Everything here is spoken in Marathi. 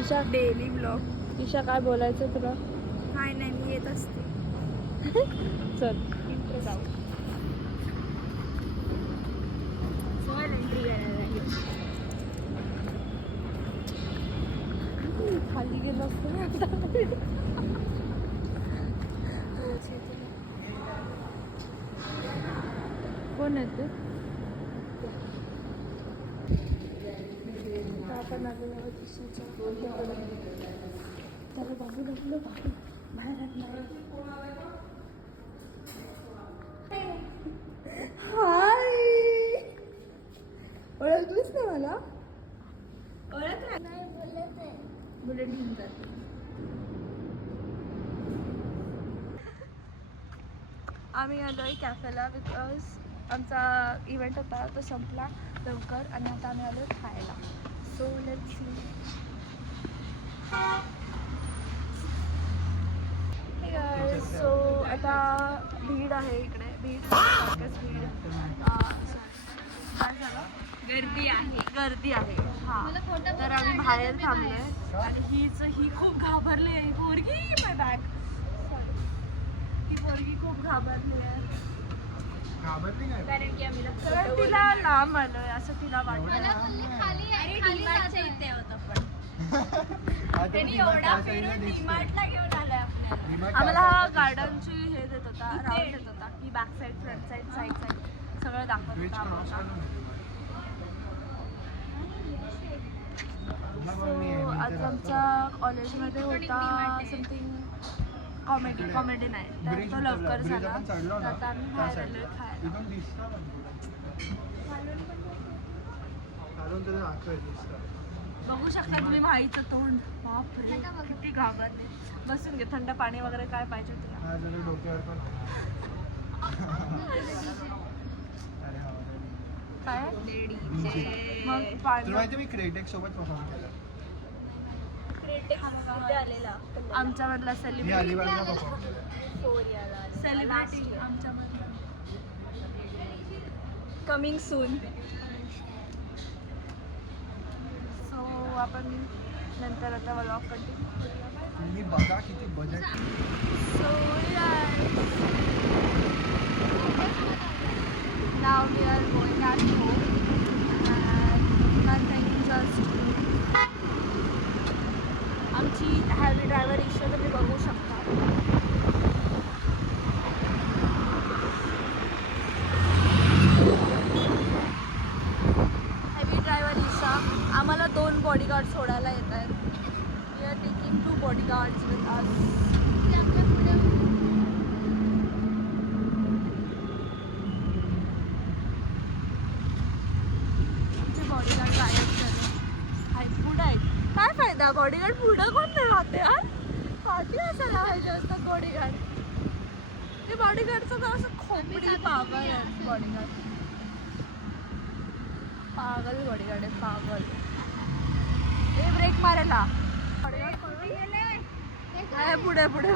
Isha daily blog. ईशा काय बोलायचं तुला? काय नाही, मी येत असते. चल जाऊ. चल एंट्री करायला. खाली गेलो असतो. कोण येते? आपण आलेलो त्याला बाबू लागलो बाबू बाहेर. हाय, ओळखलीस ना मला? ओळख नाही बोलत आहे. बुलेट घेऊन जाते. आम्ही आलोय कॅफेला बिकॉज आमचा इव्हेंट होता तो संपला लवकर आणि आता आम्ही आलो खायला. So let's see. सो आता भीड आहे इकडे. भीड भीड काय झालं? गर्दी आहे. हां, तर आम्ही बाहेर थांबलोय आणि ही खूप घाबरली आहे. ही पोरगी माय बॅग. ही पोरगी खूप घाबरली आहे कारण की आम्ही कारण तिला लांब आलोय असं तिला वाटलं. इथे होत पण त्यांनी एवढा फिरून डीमार्टला घेऊन आलाय आपल्याला. आम्हाला हा गार्डनची हे देत होता, राऊंड देत होता की back side, front side, side side सगळं दाखवत होता आम्हाला. सो आज आमच्या कॉलेजमध्ये होता समथिंग कॉमेडी नाही तर तो लवकर झाला. आता आम्ही बाहेर आलोय खायला. बघू शकता तुम्ही भाईचं तोंड. बापरे किती घाबरले. बसून घे, थंड पाणी वगैरे काय पाहिजे तुला? काय मग पाणी मी क्रिएटेक सोबत परफॉर्म केलं. आलेला आमच्यामधला मी सेलिब्रिटी. अलिबागला परफॉर्म केलं. सेलिब्रिटी आमच्यामधला. Coming soon. सो आपण नंतर आता व्लॉग कंटिन्यू करूया. तुम्ही बघा किती budget. So now we are going at home and nothing just. आमची हेवी ड्रायव्हर ईशा तुम्ही बघू शकता. Heavy driver Isha. आम्हाला 2 बॉडीगार्ड सोडायला येत आहेत. We are taking 2 bodyguards with us. आमचे बॉडीगार्ड गायब झाले. आहेत पुढं आहेत. काय फायदा बॉडीगार्ड पुढं कोण नाही राहते यार. पाठी असायला पाहिजे असतात बॉडीगार्ड. ते बॉडीगार्डचं नाव असं खोपडी पागल आहे. बॉडीगार्ड पागल बॉडीगार्ड आहे पागल. हे ब्रेक मारायला बॉडीगार्ड पुढे पुढे.